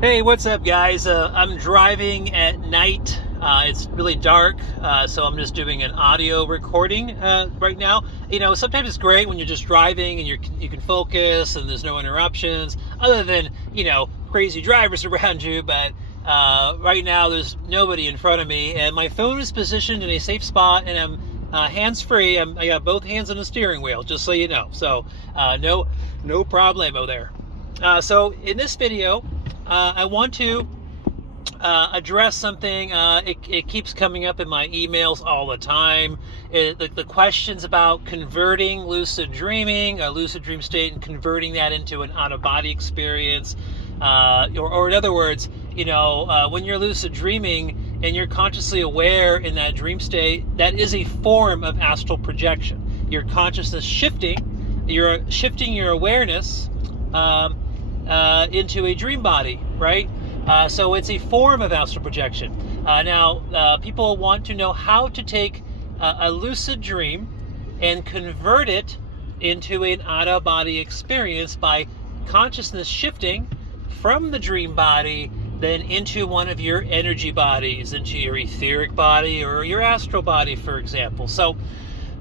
Hey, what's up, guys? I'm driving at night. It's really dark, so I'm just doing an audio recording right now. Sometimes it's great when you're just driving and you can focus and there's no interruptions, other than crazy drivers around you. But right now, there's nobody in front of me, and my phone is positioned in a safe spot, and I'm hands-free. I got both hands on the steering wheel, just so you know. So no problemo there. So in this video, I want to address something. It keeps coming up in my emails all the time. The questions about converting lucid dreaming, a lucid dream state, and converting that into an out-of-body experience. Or in other words, when you're lucid dreaming and you're consciously aware in that dream state, that is a form of astral projection. Your consciousness shifting, you're shifting your awareness into a dream body, right? So it's a form of astral projection. Now, people want to know how to take a lucid dream and convert it into an out-of-body experience by consciousness shifting from the dream body then into one of your energy bodies, into your etheric body or your astral body, for example. So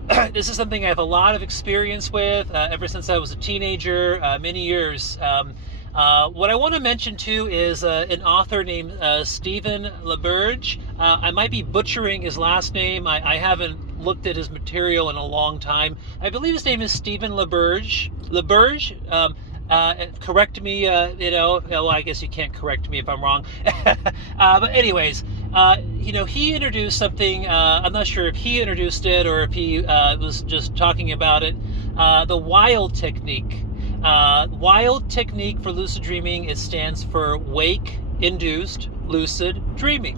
this is something I have a lot of experience with ever since I was a teenager, many years. What I want to mention too is an author named Stephen LaBerge. I might be butchering his last name. I haven't looked at his material in a long time. I believe his name is Stephen LaBerge. Correct me, well, I guess you can't correct me if I'm wrong. But anyways, he introduced something, I'm not sure if he introduced it or if he was just talking about it, the W.I.L.D technique. W.I.L.D technique for lucid dreaming, it stands for wake-induced lucid dreaming.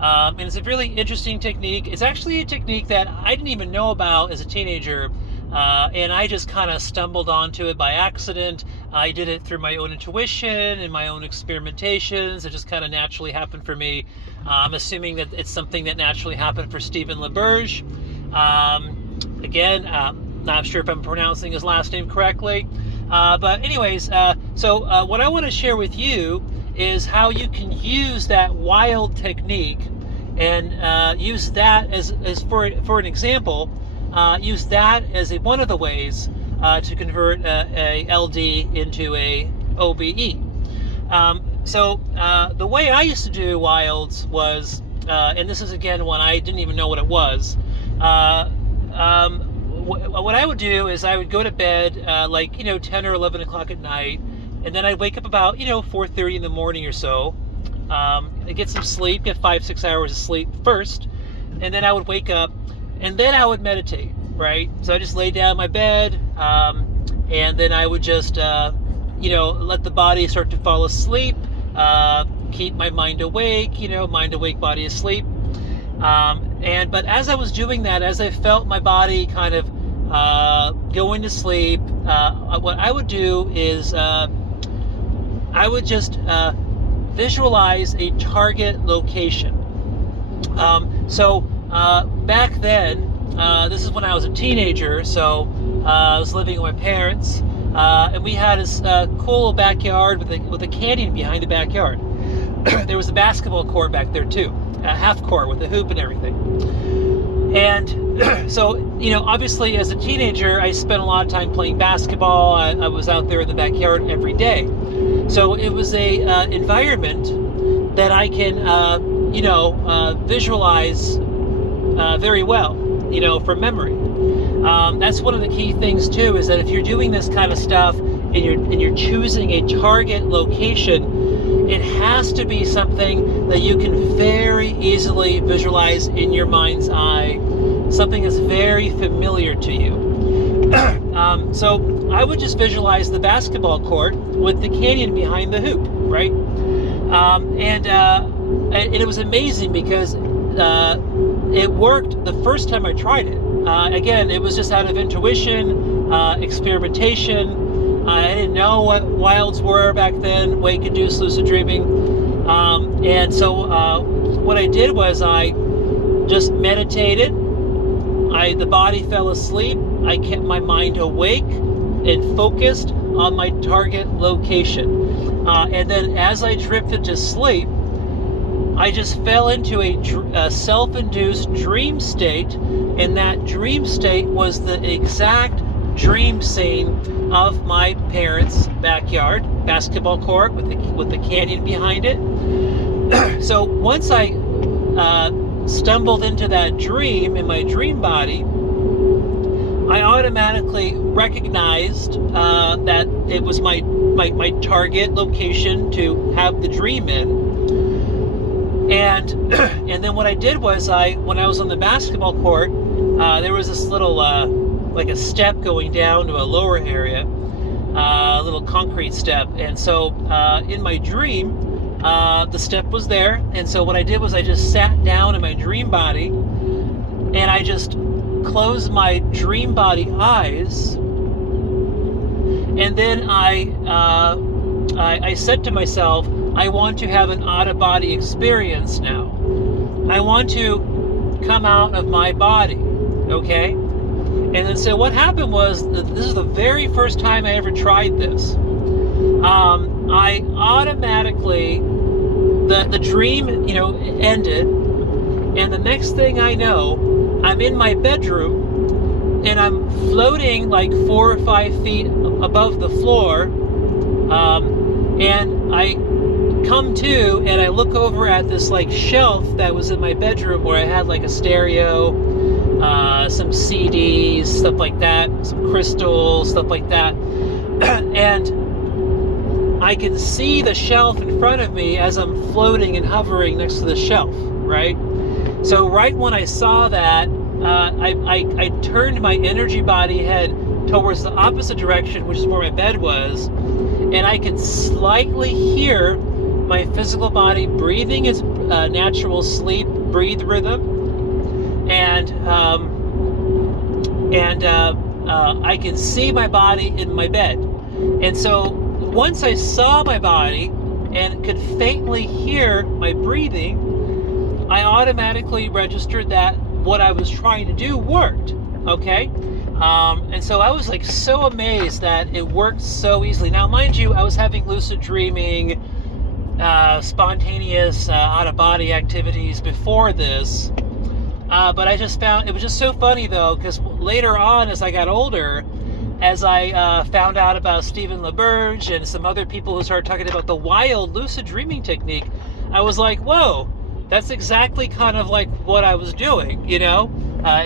And it's a really interesting technique. It's actually a technique that I didn't even know about as a teenager, and I just kind of stumbled onto it by accident. I did it through my own intuition and my own experimentations. It just kind of naturally happened for me. I'm assuming that it's something that naturally happened for Stephen LaBerge. Again, not sure if I'm pronouncing his last name correctly. But anyways, so what I want to share with you is how you can use that W.I.L.D technique and use that as for an example, use that as one of the ways to convert a LD into a OBE. So the way I used to do W.I.L.Ds was, and this is again when I didn't even know what it was, what I would do is I would go to bed like 10 or 11 o'clock at night, and then I'd wake up about 4:30 in the morning or so. I'd get some sleep, get 5-6 hours of sleep first, and then I would wake up, and then I would meditate, right? So I just lay down in my bed, and then I would just let the body start to fall asleep, keep my mind awake, mind awake, body asleep. But as I was doing that, as I felt my body kind of going to sleep, what I would do is I would just visualize a target location. So back then, this is when I was a teenager, so I was living with my parents, and we had this cool little backyard with a canyon behind the backyard. There was a basketball court back there too. A half court with a hoop and everything. And so, obviously as a teenager, I spent a lot of time playing basketball. I was out there in the backyard every day. So it was a environment that I can, visualize very well, from memory. That's one of the key things too, is that if you're doing this kind of stuff and you're choosing a target location, it has to be something that you can very easily visualize in your mind's eye, something that's very familiar to you. So I would just visualize the basketball court with the canyon behind the hoop, right? And it was amazing because it worked the first time I tried it. Again, it was just out of intuition, experimentation. I didn't know what W.I.L.Ds were back then, wake-induced lucid dreaming. And so what I did was I just meditated. The body fell asleep. I kept my mind awake and focused on my target location. And then as I drifted to sleep, I just fell into a self-induced dream state, and that dream state was the exact dream scene of my parents' backyard basketball court with the canyon behind it. So once I stumbled into that dream in my dream body, I automatically recognized that it was my target location to have the dream in. And and then what I did was when I was on the basketball court, there was this little like a step going down to a lower area, a little concrete step. And so in my dream, the step was there. And so what I did was I just sat down in my dream body, and I just closed my dream body eyes, and then I said to myself, I want to have an out-of-body experience now. I want to come out of my body, okay? And then so what happened was, this is the very first time I ever tried this. I automatically, the dream, ended, and the next thing I know, I'm in my bedroom, and I'm floating like 4 or 5 feet above the floor, and I come to, and I look over at this like shelf that was in my bedroom where I had like a stereo, some CDs, stuff like that, some crystals, stuff like that. And I can see the shelf in front of me as I'm floating and hovering next to the shelf, right? So right when I saw that, I turned my energy body head towards the opposite direction, which is where my bed was, and I could slightly hear my physical body breathing its natural sleep breathe rhythm, and I can see my body in my bed. And so once I saw my body and could faintly hear my breathing, I automatically registered that what I was trying to do worked, okay? And so I was like so amazed that it worked so easily. Now, mind you, I was having lucid dreaming, spontaneous out-of-body activities before this, but I just found it was just so funny though, because later on as I got older, as I found out about Stephen LaBerge and some other people who started talking about the W.I.L.D lucid dreaming technique, I was like, whoa, that's exactly kind of like what I was doing, it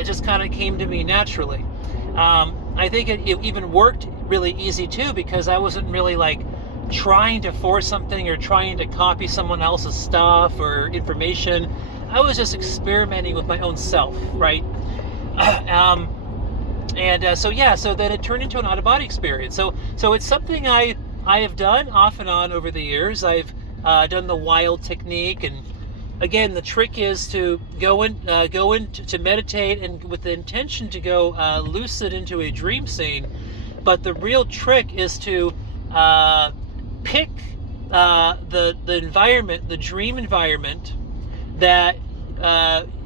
just kind of came to me naturally. I think it even worked really easy too, because I wasn't really like trying to force something or trying to copy someone else's stuff or information. I was just experimenting with my own self, right? So then it turned into an out-of-body experience. So it's something I have done off and on over the years. I've done the W.I.L.D technique, and again, the trick is to go in to meditate and with the intention to go lucid into a dream scene. But the real trick is to pick the environment, the dream environment that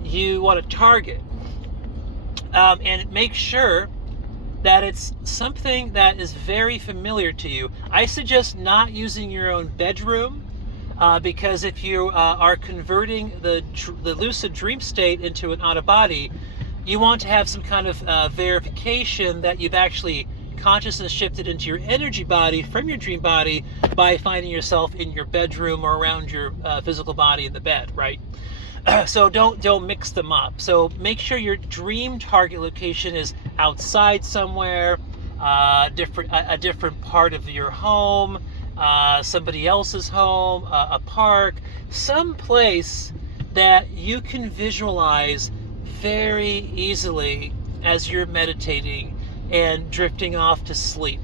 you want to target, and make sure that it's something that is very familiar to you. I suggest not using your own bedroom, because if you are converting the lucid dream state into an out-of-body, you want to have some kind of verification that you've actually consciousness shifted into your energy body from your dream body by finding yourself in your bedroom or around your physical body in the bed, right? So don't mix them up. So make sure your dream target location is outside somewhere, a different part of your home, somebody else's home, a park, some place that you can visualize very easily as you're meditating and drifting off to sleep.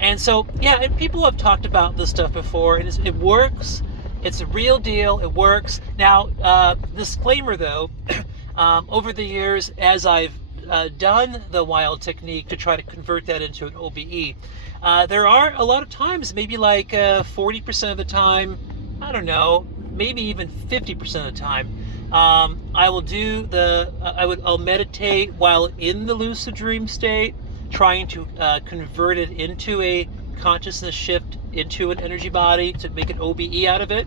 And so, yeah, and people have talked about this stuff before, and it works. It's a real deal. It works. Now, disclaimer though, over the years, as I've done the W.I.L.D technique to try to convert that into an OBE, there are a lot of times, maybe like 40% of the time, I don't know, maybe even 50% of the time, I'll meditate while in the lucid dream state, trying to convert it into a consciousness shift into an energy body to make an OBE out of it.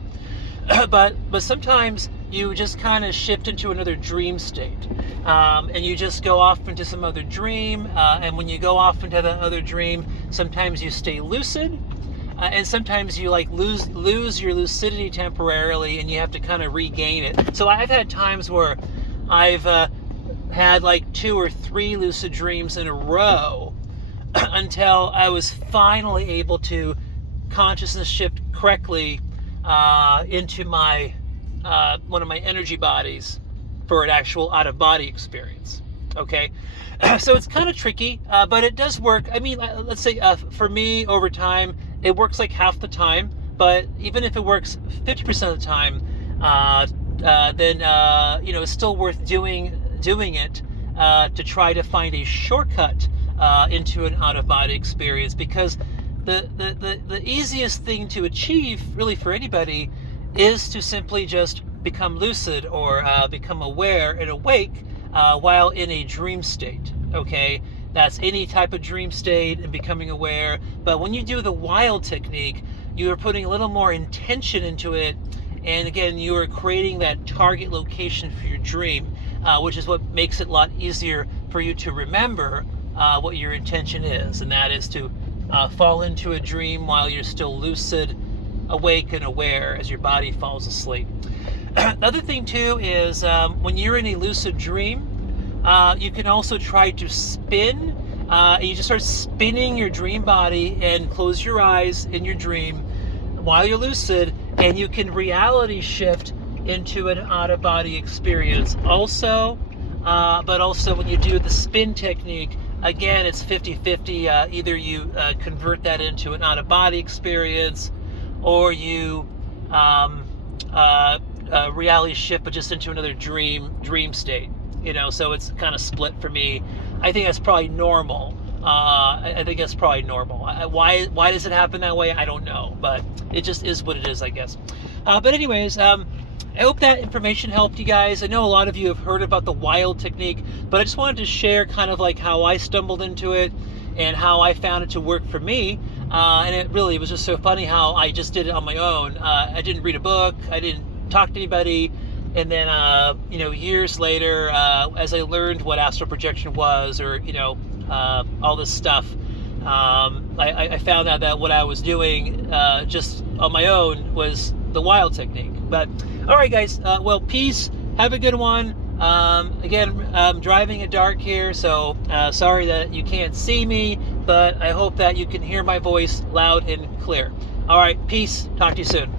but sometimes you just kind of shift into another dream state, and you just go off into some other dream. And when you go off into the other dream, sometimes you stay lucid, and sometimes you like lose your lucidity temporarily, and you have to kind of regain it. So I've had times where I've had like 2 or 3 lucid dreams in a row until I was finally able to consciousness shift correctly into my one of my energy bodies for an actual out-of-body experience. Okay, so it's kind of tricky, but it does work. I mean, let's say for me over time, it works like half the time. But even if it works 50% of the time, then you know, it's still worth doing it to try to find a shortcut into an out-of-body experience, because the easiest thing to achieve really for anybody is to simply just become lucid or become aware and awake while in a dream state. Okay, that's any type of dream state and becoming aware. But when you do the W.I.L.D technique, you are putting a little more intention into it, and again, you are creating that target location for your dream, which is what makes it a lot easier for you to remember what your intention is, and that is to fall into a dream while you're still lucid, awake, and aware as your body falls asleep. The other thing too is when you're in a lucid dream, you can also try to spin. You just start spinning your dream body and close your eyes in your dream while you're lucid, and you can reality shift into an out-of-body experience also. But also when you do the spin technique, again, it's 50-50. Either you convert that into an out-of-body experience, or you reality shift, but just into another dream state. You know, so it's kind of split for me. I think that's probably normal. I think that's probably normal. Why does it happen that way? I don't know, but it just is what it is, I guess. But anyways, I hope that information helped you guys. I know a lot of you have heard about the W.I.L.D technique, but I just wanted to share kind of like how I stumbled into it and how I found it to work for me. And it was just so funny how I just did it on my own. I didn't read a book. I didn't talk to anybody. And then, you know, years later, as I learned what astral projection was, or, you know, all this stuff, I found out that what I was doing just on my own was the W.I.L.D technique. But, all right, guys, well, peace. Have a good one. Again, I'm driving in dark here, so sorry that you can't see me, but I hope that you can hear my voice loud and clear. All right, peace. Talk to you soon.